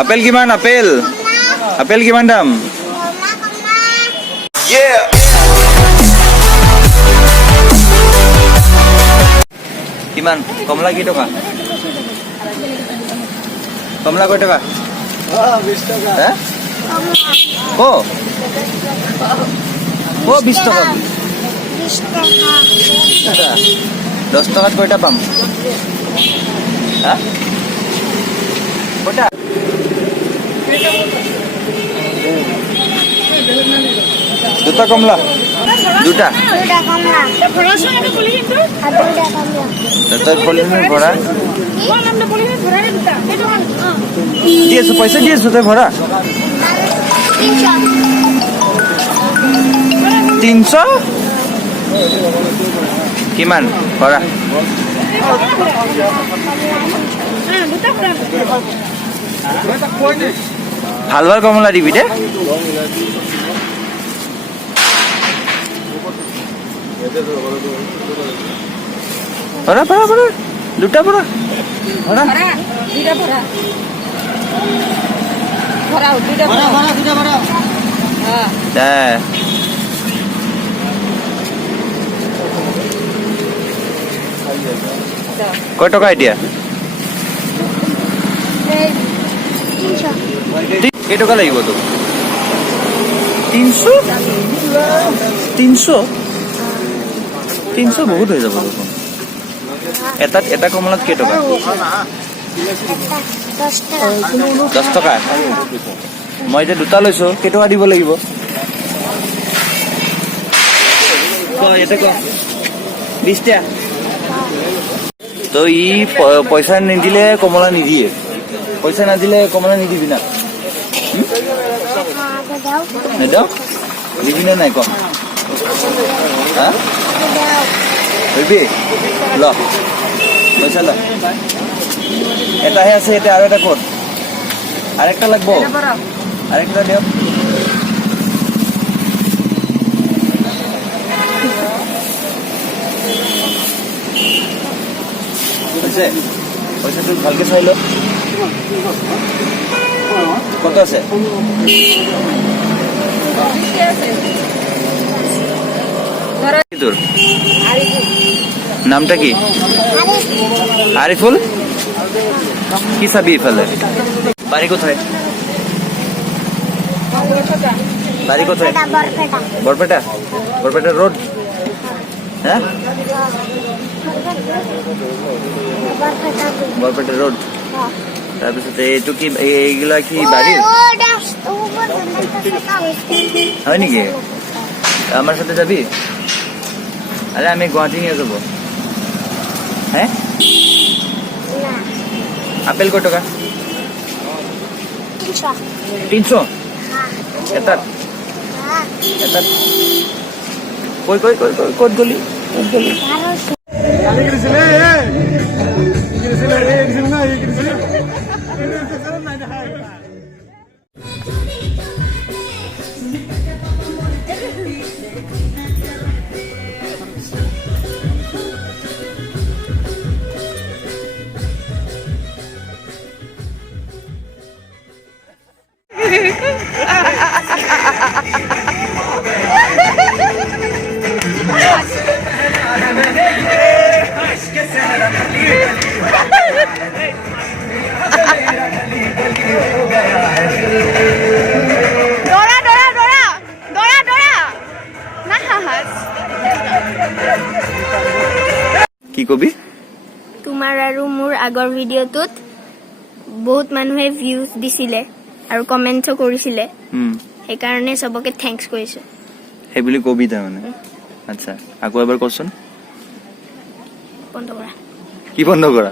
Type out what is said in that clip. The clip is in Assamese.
আপেল কিমান আপেল আপেল কিমান দাম কিমান কমলা কি টকা কমলা কয় টকা 20 টাকা হ্যাঁ ও 20 টাকা 10 টাকাত কয়টা পাম হ্যাঁ কয়টা দুটা কমলা দুটা তাই পলিথিন ভরা দি আছো পইচা দি আছো তই ভরা 300 কিমান ভৰা ভাল ভাল কমলা দিবি দে ভৰা ভৰা ভৰা দুটা ভৰা ভৰা কয় টকা এতিয়া কেই টকা লাগিব তোক 300 বহুত হৈ যাব দেখোন এটা কমলাত কেই টকা 10 টকা মই এতিয়া দুটা লৈছো কেই টকা দিব লাগিব এটা ক 20 টাকা তো ই পইচা নিদিলে কমলা নিদিয়ে পইচা নাদিলে কমলা নিদিবি না নেদাও দিবি না নাই কম হা দিবি ল পইচা ল এটাহে আছে এটা আৰু এটা ক'ত আরেকটা লাগবো আরেকটা দিও পইচাটো ভালকে চাই ল কত আছে তোর নামটা কি আরিফুল কি চাবি ইফালে বাড়ি কোথায় বাড়ি কোথায় বরপেটা বরপেটা রোড হ্যাঁ বরপেটা রোড তাৰপিছতে এইটো কি এইগুলা কি বাড়ির হয় নেকি আমার সাথে যাবি আরে আমি গুয়াহাটি নিয়ে যাবো হ্যাঁ আপেল কয় টাকা 300 এটাত এটাত কই কই কই কই কত গলি কি কবি তোমাৰ আৰু মোৰ আগৰ ভিডিঅ'টোত বহুত মানুহে ভিউজ দিছিলে আৰু কমেন্টও কৰিছিলে সেইকাৰণে সবকে থ্যাঙ্কস কৰিছো সেই বুলি কবি তা মানে আচ্ছা আকৌ এবাৰ কচোন বন্ধ কৰা কি বন্ধ কৰা